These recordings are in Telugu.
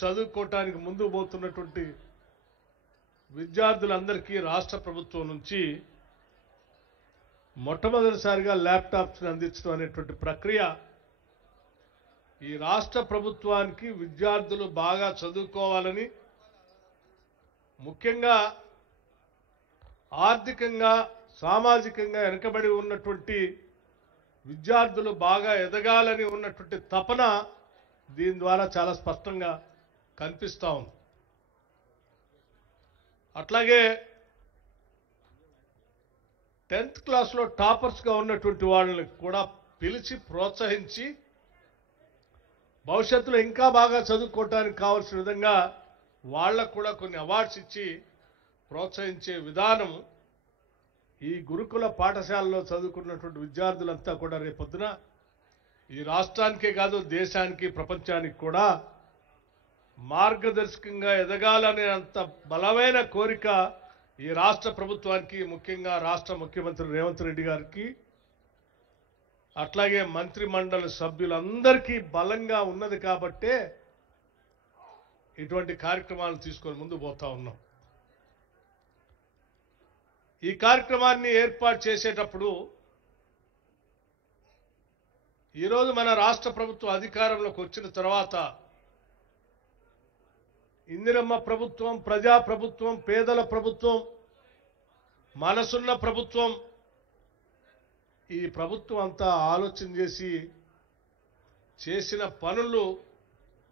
చదువుకోవటానికి ముందుకు పోతున్నటువంటి విద్యార్థులందరికీ రాష్ట్ర ప్రభుత్వం నుంచి మొట్టమొదటిసారిగా ల్యాప్టాప్స్ అందించడం అనేటువంటి ప్రక్రియ ఈ రాష్ట్ర ప్రభుత్వానికి విద్యార్థులు బాగా చదువుకోవాలని, ముఖ్యంగా ఆర్థికంగా సామాజికంగా వెనుకబడి ఉన్నటువంటి విద్యార్థులు బాగా ఎదగాలని ఉన్నటువంటి తపన దీని ద్వారా చాలా స్పష్టంగా కనిపిస్తా ఉంది. అట్లాగే 10th క్లాస్లో టాపర్స్గా ఉన్నటువంటి వాళ్ళని కూడా పిలిచి ప్రోత్సహించి భవిష్యత్తులో ఇంకా బాగా చదువుకోవడానికి కావాల్సిన విధంగా వాళ్ళకు కూడా కొన్ని అవార్డ్స్ ఇచ్చి ప్రోత్సహించే విధానం ఈ గురుకుల పాఠశాలలో చదువుకున్నటువంటి విద్యార్థులంతా కూడా రేపొద్దున ఈ రాష్ట్రానికే కాదు దేశానికి ప్రపంచానికి కూడా మార్గదర్శకంగా ఎదగాలనే అంత బలమైన కోరిక ఈ రాష్ట్ర ప్రభుత్వానికి, ముఖ్యంగా రాష్ట్ర ముఖ్యమంత్రి రేవంత్ రెడ్డి గారికి, అట్లాగే మంత్రి మండలి సభ్యులందరికీ బలంగా ఉన్నది కాబట్టే ఇటువంటి కార్యక్రమాలను తీసుకొని ముందు పోతా ఉన్నాం. ఈ కార్యక్రమాన్ని ఏర్పాటు చేసేటప్పుడు ఈరోజు మన రాష్ట్ర ప్రభుత్వం అధికారంలోకి వచ్చిన తర్వాత ఇందిరమ్మ ప్రభుత్వం, ప్రజా ప్రభుత్వం, పేదల ప్రభుత్వం, మనసున్న ప్రభుత్వం, ఈ ప్రభుత్వం అంతా ఆలోచన చేసి చేసిన పనులు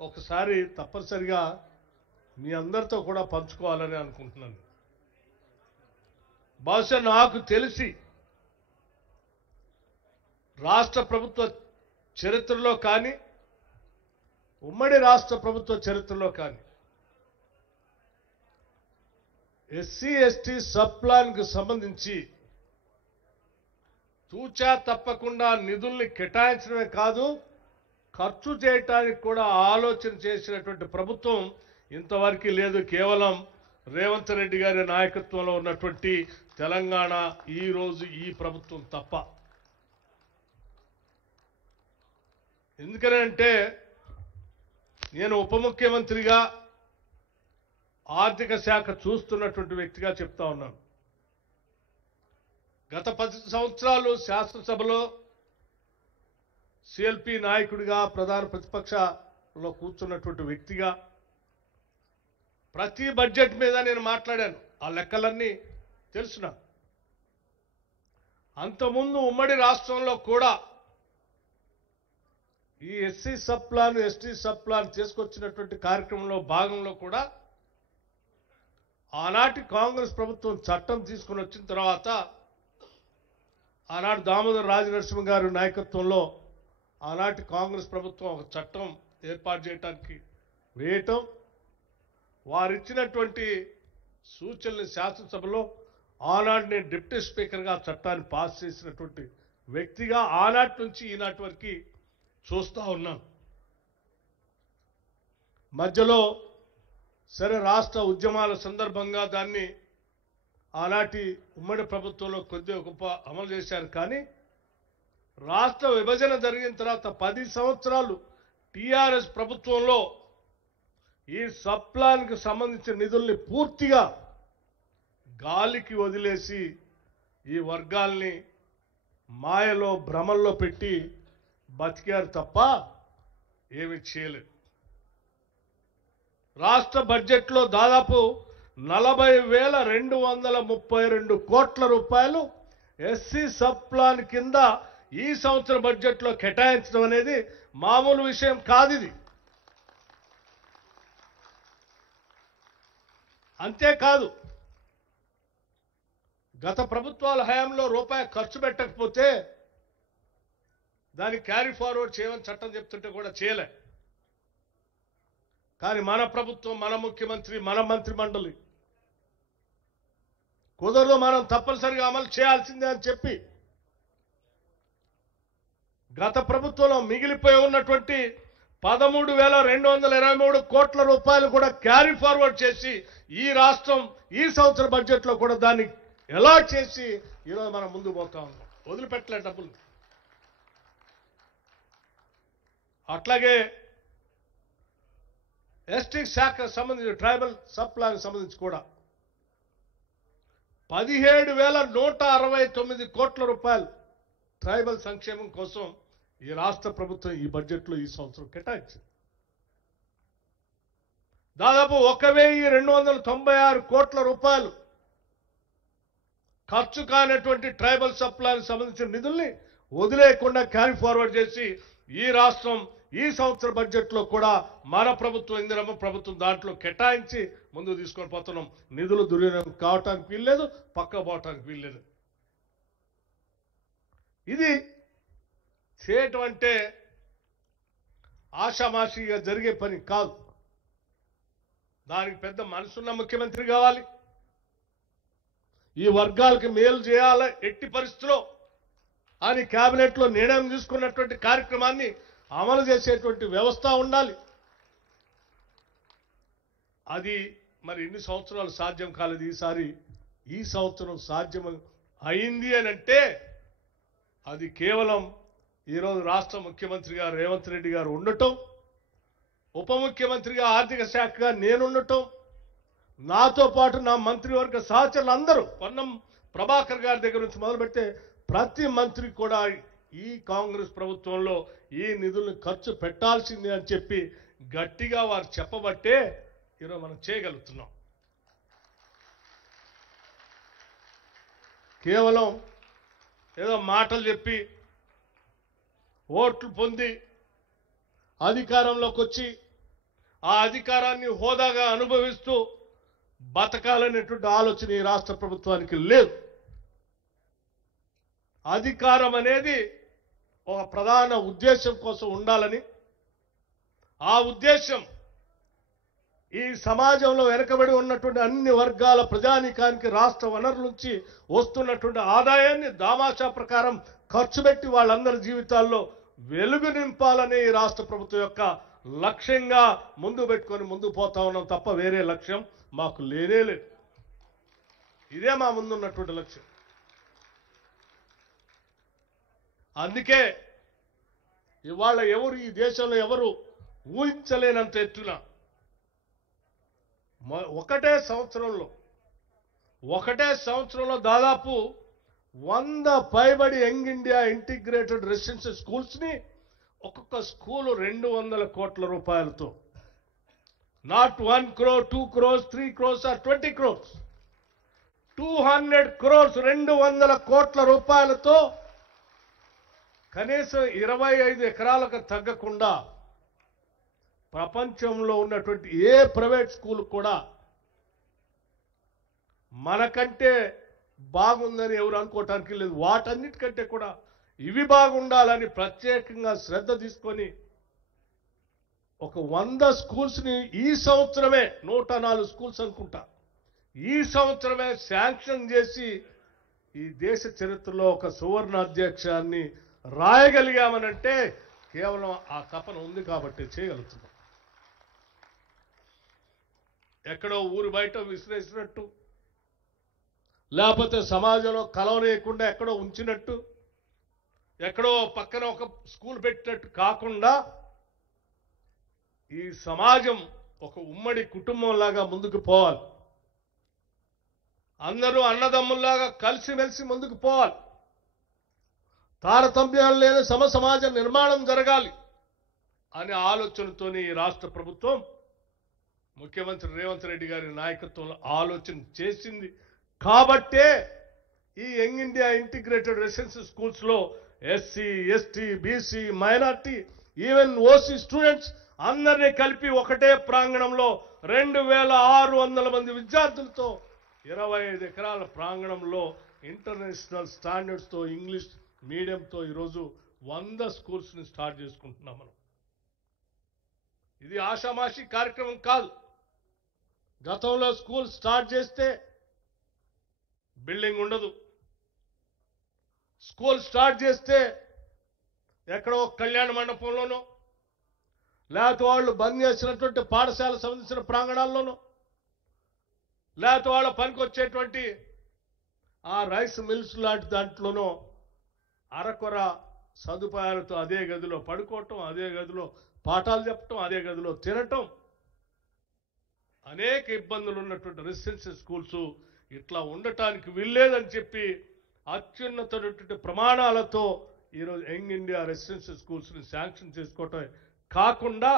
ఒకసారి తప్పనిసరిగా మీ అందరితో కూడా పంచుకోవాలని అనుకుంటున్నాను. బహుశా నాకు తెలిసి రాష్ట్ర ప్రభుత్వ చరిత్రలో కానీ, ఉమ్మడి రాష్ట్ర ప్రభుత్వ చరిత్రలో కానీ ఎస్సీ ఎస్టీ సబ్ ప్లాన్కు సంబంధించి తూచా తప్పకుండా నిధుల్ని కేటాయించడమే కాదు, ఖర్చు చేయటానికి కూడా ఆలోచన చేసినటువంటి ప్రభుత్వం ఇంతవరకు లేదు. కేవలం రేవంత్ రెడ్డి గారి నాయకత్వంలో ఉన్నటువంటి తెలంగాణ ఈరోజు ఈ ప్రభుత్వం తప్ప. ఎందుకనంటే నేను ఉప ముఖ్యమంత్రిగా ఆర్థిక శాఖ చూస్తున్నటువంటి వ్యక్తిగా చెప్తా ఉన్నాను. గత 10 సంవత్సరాలు శాసనసభలో సిఎల్పి నాయకుడిగా, ప్రధాన ప్రతిపక్షంలో కూర్చున్నటువంటి వ్యక్తిగా ప్రతి బడ్జెట్ మీద నేను మాట్లాడాను. ఆ లెక్కలన్నీ తెలుసునా. అంతకుముందు ఉమ్మడి రాష్ట్రంలో కూడా ఈ SC sub plan, ST sub plan తీసుకొచ్చినటువంటి కార్యక్రమంలో భాగంలో కూడా ఆనాటి కాంగ్రెస్ ప్రభుత్వం చట్టం తీసుకుని వచ్చిన తర్వాత ఆనాడు దామోదర్ రాజనరసింహ గారి నాయకత్వంలో ఆనాటి కాంగ్రెస్ ప్రభుత్వం ఒక చట్టం ఏర్పాటు చేయడానికి వేయటం, వారిచ్చినటువంటి సూచనలు శాసనసభలో ఆనాడు నేను డిప్యూటీ స్పీకర్గా చట్టాన్ని పాస్ చేసినటువంటి వ్యక్తిగా ఆనాటి నుంచి ఈనాటి వరకు చూస్తూ ఉన్నాం. మధ్యలో సరే రాష్ట్ర ఉద్యమాల సందర్భంగా దాన్ని ఆనాటి ఉమ్మడి ప్రభుత్వంలో కొద్దిగా గొప్ప అమలు చేశారు. కానీ రాష్ట్ర విభజన జరిగిన తర్వాత 10 సంవత్సరాలు టీఆర్ఎస్ ప్రభుత్వంలో ఈ సబ్ ప్లాన్కి సంబంధించిన నిధుల్ని పూర్తిగా గాలికి వదిలేసి ఈ వర్గాల్ని మాయలో భ్రమల్లో పెట్టి బతికారు తప్ప ఏమీ చేయలేదు. రాష్ట్ర బడ్జెట్లో దాదాపు 40,232 కోట్ల రూపాయలు ఎస్సీ సబ్ ప్లాన్ కింద ఈ సంవత్సరం బడ్జెట్లో కేటాయించడం అనేది మామూలు విషయం కాదు. ఇది అంతేకాదు, గత ప్రభుత్వాల హయాంలో రూపాయి ఖర్చు పెట్టకపోతే దాన్ని క్యారీ ఫార్వర్డ్ చేయమని చట్టం చెప్తుంటే కూడా చేయలే. కానీ మన ప్రభుత్వం, మన ముఖ్యమంత్రి, మన మంత్రి మండలి కుదరదు, మనం తప్పనిసరిగా అమలు చేయాల్సిందే అని చెప్పి గత ప్రభుత్వంలో మిగిలిపోయి ఉన్నటువంటి 13,223 కోట్ల రూపాయలు కూడా క్యారీ ఫార్వర్డ్ చేసి ఈ రాష్ట్రం ఈ సంవత్సర బడ్జెట్లో కూడా దాన్ని అలాట్ చేసి ఈరోజు మనం ముందుకు పోతా ఉన్నాం. వదిలిపెట్టలే డబ్బులు. అట్లాగే ఎస్టీ శాఖ సంబంధించి ట్రైబల్ సప్లాన్ సంబంధించి కూడా 17,169 కోట్ల రూపాయలు ట్రైబల్ సంక్షేమం కోసం ఈ రాష్ట్ర ప్రభుత్వం ఈ బడ్జెట్లో ఈ సంవత్సరం కేటాయించింది. దాదాపు 1,296 కోట్ల రూపాయలు ఖర్చు కానటువంటి ట్రైబల్ సప్లాన్ సంబంధించిన నిధుల్ని వదిలేయకుండా క్యారీ ఫార్వర్డ్ చేసి ఈ రాష్ట్రం ఈ సంవత్సర బడ్జెట్లో కూడా మన ప్రభుత్వం ఇందిరమ్మ ప్రభుత్వం దాంట్లో కేటాయించి ముందుకు తీసుకొని పోతున్నాం. నిధులు దుర్వినియోగం కావటానికి వీల్లేదు, పక్క పోవటానికి వీల్లేదు. ఇది చేయటం అంటే ఆషామాషిగా జరిగే పని కాదు. దానికి పెద్ద మనసున్న ముఖ్యమంత్రి కావాలి. ఈ వర్గాలకి మేలు చేయాలి ఎట్టి పరిస్థితిలో అని కేబినెట్లో నిర్ణయం తీసుకున్నటువంటి కార్యక్రమాన్ని అమలు చేసేటువంటి వ్యవస్థ ఉండాలి. అది మరి ఇన్ని సంవత్సరాలు సాధ్యం కాలేదు. ఈ సంవత్సరం సాధ్యం అయింది అని అంటే అది కేవలం ఈరోజు రాష్ట్ర ముఖ్యమంత్రిగా రేవంత్ రెడ్డి గారు ఉండటం, ఉప ముఖ్యమంత్రిగా ఆర్థిక శాఖగా నేనుండటం, నాతో పాటు నా మంత్రివర్గ సహచరులు అందరూ పొన్నం ప్రభాకర్ గారి దగ్గర నుంచి మొదలు పెడితే ప్రతి మంత్రి కూడా ఈ కాంగ్రెస్ ప్రభుత్వంలో ఈ నిధులను ఖర్చు పెట్టాల్సిందే అని చెప్పి గట్టిగా వారు చెప్పబట్టే ఈరోజు మనం చేయగలుగుతున్నాం. కేవలం ఏదో మాటలు చెప్పి ఓట్లు పొంది అధికారంలోకి వచ్చి ఆ అధికారాన్ని హోదాగా అనుభవిస్తూ బతకాలనేటువంటి ఆలోచన ఈ రాష్ట్ర ప్రభుత్వానికి లేదు. అధికారం అనేది ఒక ప్రధాన ఉద్దేశం కోసం ఉండాలని, ఆ ఉద్దేశం ఈ సమాజంలో వెనుకబడి ఉన్నటువంటి అన్ని వర్గాల ప్రజానీకానికి రాష్ట్ర వనరుల నుంచి వస్తున్నటువంటి ఆదాయాన్ని దామాషా ప్రకారం ఖర్చు పెట్టి వాళ్ళందరి జీవితాల్లో వెలుగు నింపాలనే ఈ రాష్ట్ర ప్రభుత్వం యొక్క లక్ష్యంగా ముందు పెట్టుకొని ముందు పోతా ఉన్నాం తప్ప వేరే లక్ష్యం మాకు లేనే లేదు. ఇదే మా ముందున్నటువంటి లక్ష్యం. అందుకే ఇవాళ ఎవరు ఈ దేశంలో ఎవరు ఊహించలేనంత ఎత్తున ఒకటే సంవత్సరంలో దాదాపు 100 పైబడి young India integrated residential schools ని ఒక్కొక్క స్కూలు 200 కోట్ల రూపాయలతో, not 1 crore, 2 crores, 3 crores or 20 crores, 200 crores 200 కోట్ల రూపాయలతో కనీసం 25 ఎకరాలకు తగ్గకుండా ప్రపంచంలో ఉన్నటువంటి ఏ ప్రైవేట్ స్కూల్ కూడా మనకంటే బాగుందని ఎవరు అనుకోవటానికి లేదు. వాటన్నిటికంటే కూడా ఇవి బాగుండాలని ప్రత్యేకంగా శ్రద్ధ తీసుకొని ఒక 100 స్కూల్స్ని ఈ సంవత్సరమే 104 స్కూల్స్ అనుకుంటా ఈ సంవత్సరమే శాంక్షన్ చేసి ఈ దేశ చరిత్రలో ఒక సువర్ణ అధ్యక్షాన్ని రాయగలిగామనంటే కేవలం ఆ తపన ఉంది కాబట్టి చేయగలుగుతున్నాం. ఎక్కడో ఊరు బయట విసిరేసినట్టు, లేకపోతే సమాజంలో కలవనేయకుండా ఎక్కడో ఉంచినట్టు, ఎక్కడో పక్కన ఒక స్కూల్ పెట్టినట్టు కాకుండా ఈ సమాజం ఒక ఉమ్మడి కుటుంబంలాగా ముందుకు పోవాలి. అందరూ అన్నదమ్ముల్లాగా కలిసిమెలిసి ముందుకు పోవాలి. తారతమ్యాలు లేని సమాజ నిర్మాణం జరగాలి అనే ఆలోచనతోనే ఈ రాష్ట్ర ప్రభుత్వం ముఖ్యమంత్రి రేవంత్ రెడ్డి గారి నాయకత్వంలో ఆలోచన చేసింది. కాబట్టే ఈ young India integrated residential schools లో SC, ST, BC, minority, even OC students అందరినీ కలిపి ఒకటే ప్రాంగణంలో 2600 మంది విద్యార్థులతో 25 ఎకరాల ప్రాంగణంలో ఇంటర్నేషనల్ స్టాండర్డ్స్ తో ఇంగ్లీష్ మీడియంతో ఈరోజు 100 స్కూల్స్ ని స్టార్ట్ చేసుకుంటున్నాం మనం. ఇది ఆషామాషి కార్యక్రమం కాదు. గతంలో స్కూల్ స్టార్ట్ చేస్తే బిల్డింగ్ ఉండదు. స్కూల్ స్టార్ట్ చేస్తే ఎక్కడో కళ్యాణ మండపంలోనో, లేకపోతే వాళ్ళు బంద్ చేసినటువంటి పాఠశాల సంబంధించిన ప్రాంగణాల్లోనో, లేకపోతే వాళ్ళ పనికి వచ్చేటువంటి ఆ రైస్ మిల్స్ లాంటి దాంట్లోనో అరకొర సదుపాయాలతో అదే గదిలో పడుకోవటం, అదే గదిలో పాఠాలు చెప్పటం, అదే గదిలో తినటం, అనేక ఇబ్బందులు ఉన్నటువంటి రెసిడెన్షియల్ స్కూల్స్ ఇట్లా ఉండటానికి వీల్లేదని చెప్పి అత్యున్నతమైనటువంటి ప్రమాణాలతో ఈరోజు యంగ్ ఇండియా రెసిడెన్షియల్ స్కూల్స్ని శాంక్షన్ చేసుకోవటం కాకుండా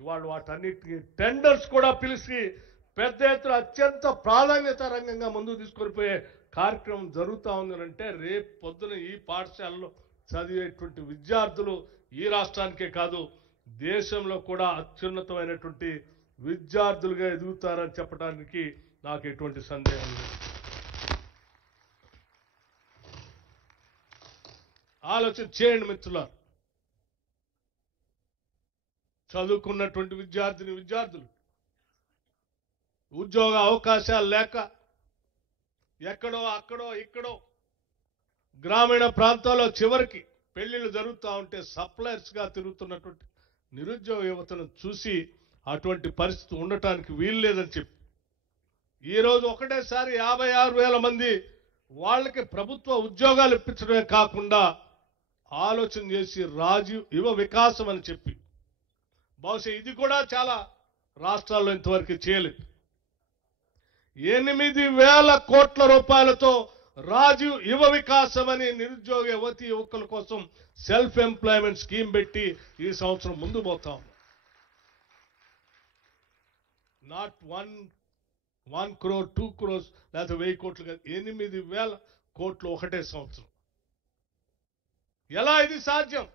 ఇవాళ వాటన్నిటికీ టెండర్స్ కూడా పిలిచి పెద్ద ఎత్తున అత్యంత ప్రాధాన్యత రంగంగా ముందుకు తీసుకొని పోయే కార్యక్రమం జరుగుతూ ఉందంటే రేపు పొద్దున ఈ పాఠశాలలో చదివేటువంటి విద్యార్థులు ఈ రాష్ట్రానికే కాదు దేశంలో కూడా అత్యున్నతమైనటువంటి విద్యార్థులుగా ఎదుగుతారని చెప్పడానికి నాకు ఎటువంటి సందేహం లేదు. ఆలోచన చేయండి మిత్రులారా. చదువుకున్నటువంటి విద్యార్థులు ఉద్యోగ అవకాశాలు లేక ఎక్కడో అక్కడో ఇక్కడో గ్రామీణ ప్రాంతాల్లో చివరికి పెళ్లిళ్ళు జరుగుతూ ఉంటే సప్లయర్స్గా తిరుగుతున్నటువంటి నిరుద్యోగ యువతను చూసి అటువంటి పరిస్థితి ఉండటానికి వీలు లేదని చెప్పి ఈరోజు ఒకటేసారి 56,000 మంది వాళ్ళకి ప్రభుత్వ ఉద్యోగాలు ఇప్పించడమే కాకుండా ఆలోచన చేసి రాజీవ్ యువ వికాసం అని చెప్పి బహుశా ఇది కూడా చాలా రాష్ట్రాల్లో ఇంతవరకు చేయలేదు. 8,000 కోట్ల రూపాయలతో రాజీవ్ యువ వికాసం అని నిరుద్యోగ యువకుల కోసం సెల్ఫ్ ఎంప్లాయ్మెంట్ స్కీమ్ పెట్టి ఈ సంవత్సరం ముందు పోతాం. నాట్ 1 crore 2 crores లేదా 1000 కోట్లు కాదు, 8,000 కోట్లు ఒకటే సంవత్సరం. ఎలా ఇది సాధ్యం?